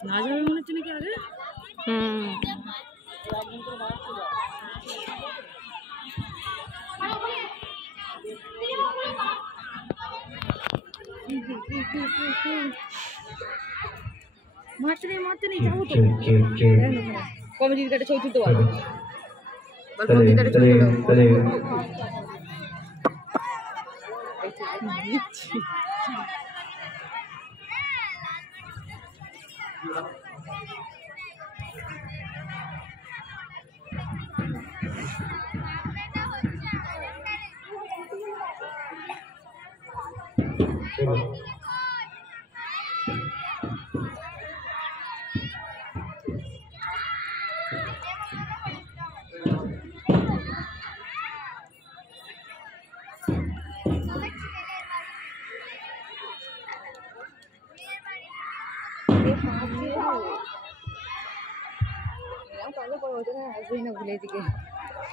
না যাবে মনে হচ্ছে নাকি আগে। মারতে নেই যাবো তো কমিটির কাটে ছবি তুলতে পারবো কমিটির কাটে ছবি আসবেই না ভুলে দিকে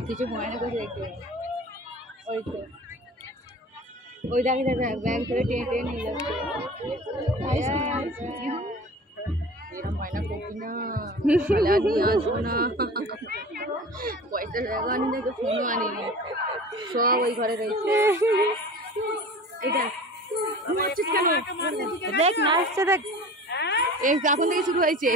কিছু ময়না করে দেখবে ওই তো ওই দেখে ব্যাগ ধরে টেনে নিয়ে যাচ্ছে এরকম ময়না করবি না নিয়ে আসবো না পয়সা জায়গা আনি না ফোনও আনিনি সব ওই ঘরে রয়েছে এটা দেখ না আসছে দেখ এই এখন থেকে শুরু হয়েছে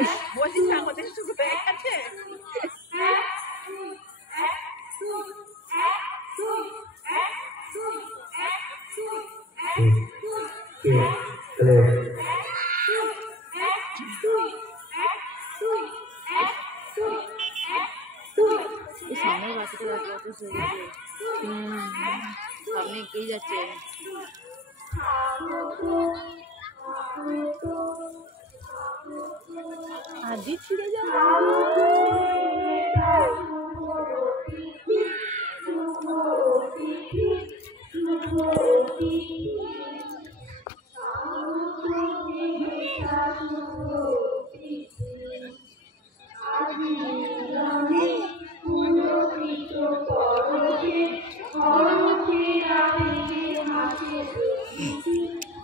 সামনে বাচ্চাটা সামনে এগিয়ে যাচ্ছে আদি ছিঁড়ে যাবে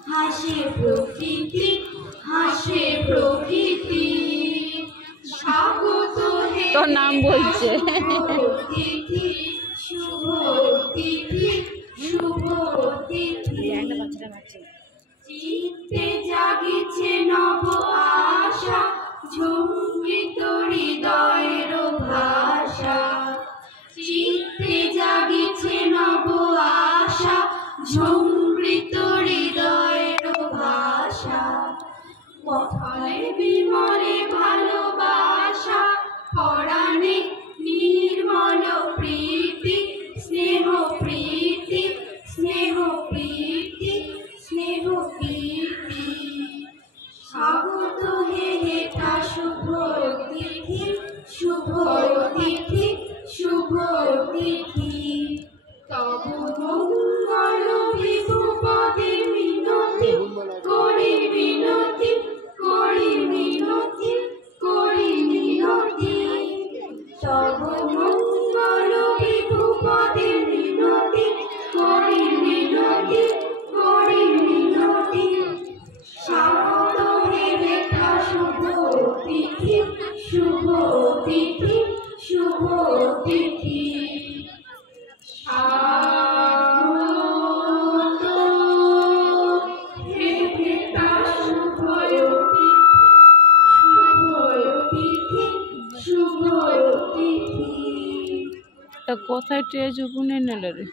হাসে প্রকৃতি হাসে প্রকৃতি স্বাগত হে তোর নাম বলছে তিথি শুভ তিথি শুভ তিথি বাচ্চাটা নাচছে চিত্তে জাগিছে নব আশা ঝঙ্কৃত হৃদয়ের ভাষা চিত্তে জাগিছে নব আশা ঝঙ্কৃত হৃদয়ের ভাষা পথলে বিমলে ভালোবাসা পরাণে নির্মল প্রীতি স্নেহ প্রীতি স্নেহ প্রীতি স্নেহ প্রীতি স্বাগত হে হেতা শুভ তিথি শুভ তিথি শুভ তিথি তব মঙ্গল বিভুপদে মিনতি করি মিনতি করি মিনতি করি মিনতি তব মঙ্গল বিভুপদে মিনতি করি মিনতি করি মিনতি স্বাগত হে হেতা শুভ তিথি শুভ তিথি শুভ তিথি কোথায় ট্রেজ উপনে নিল রে।